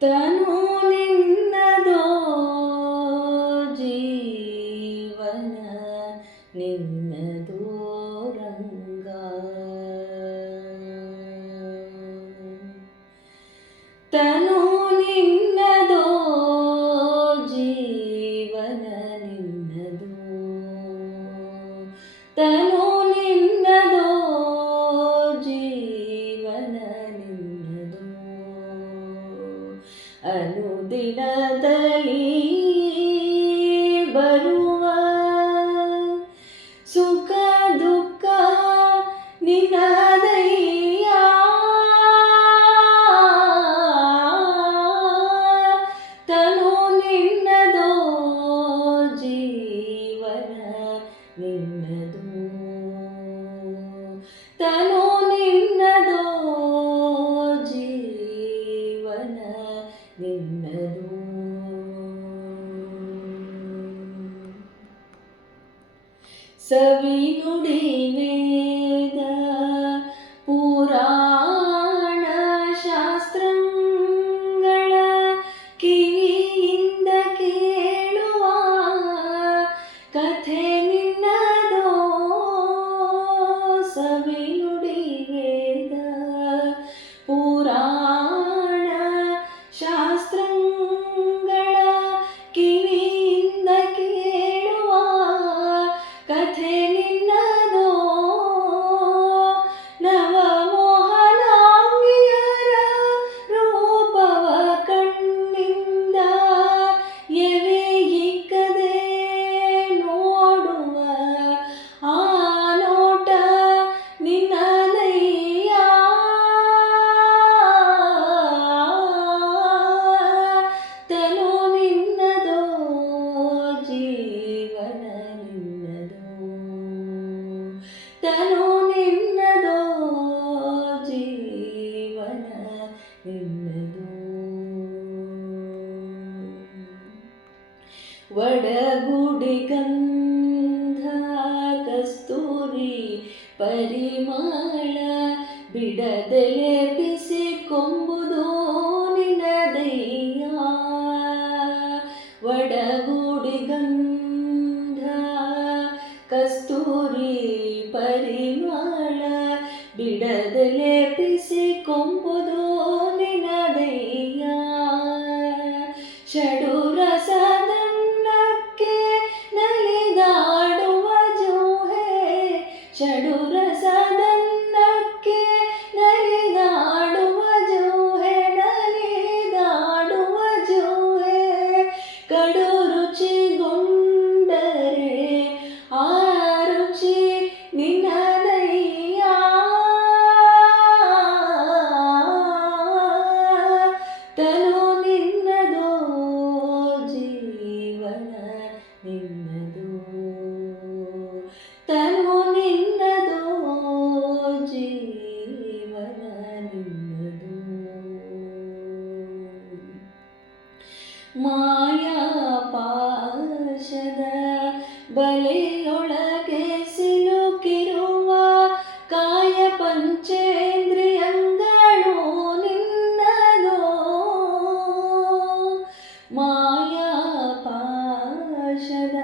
ತನು ನಿನ್ನದೋ ಜೀವನ ನಿನ್ನದೋ ರಂಗ ತನು ನಿನ್ನದೋ ಜೀವನ ನಿನ್ನದೋ ತನು ಅನುದಿನದಲ್ಲಿ ಬರುವ ಸುಖ ದುಃಖ ನಿನ್ನದಯ್ಯ ತನು ನಿನ್ನದೋ ಜೀವನ ನಿನ್ನದೋ. ತನು ನಿನ್ನದೋ ಜೀವನ ನಿನ್ನದೋ. ಸವಿ ನುಡಿ ವೇದ ಪುರಾಣ ಶಾಸ್ತ್ರಗಳ ಕಿವಿಯಿಂದ ಕೇಳುವ ಕಥೆ ನಿನ್ನದೋ ಸವಿ ನುಡಿ ವೇದ ಪುರಾಣ ಒಡಗುಡಿ ಗಂಧ ಕಸ್ತೂರಿ ಪರಿಮಳ ಬಿಡದೆಲೆ ಬಿಸಿ ಕೊಂಬುದು ನಿನದಯ್ಯ ಒಡಗುಡಿ ಗಂಧ ಕಸ್ತೂರಿ ಪರಿಮಳ ಬಿಡದೆಲೆ ಬಿಸಿ ಷಡುರಸದನ್ನಕ್ಕೆ ನಲಿದಾಡುವ ಜೋಹೆ ನಲಿದಾಡುವ ಜೋಹೆ ಕಡು ರುಚಿಗೊಂಡರೆ ಆ ರುಚಿ ನಿನ್ನದಯ್ಯ ತನು ನಿನ್ನದೋ ಜೀವನ ನಿನ್ನದೋ ತನು ಮಾಯಾ ಪಾಶದ ಬಲೆಯೊಳಗೆ ಸಿಲುಕಿರುವ ಕಾಯ ಪಂಚೇಂದ್ರಿಯಂಗಳು ನಿನ್ನದೋ. ಮಾಯಾ ಪಾಶದ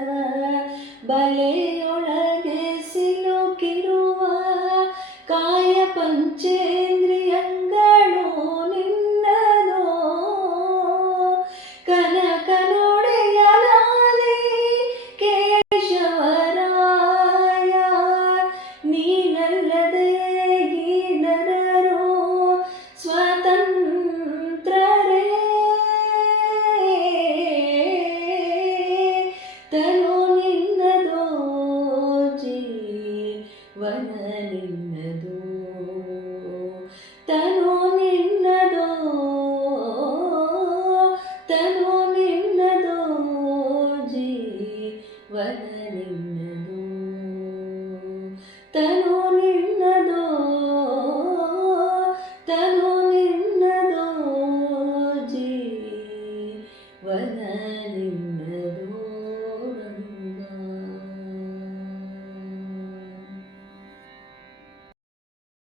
ತನು ನಿನ್ನದು ತನು ನಿನ್ನದು ಜೀವನ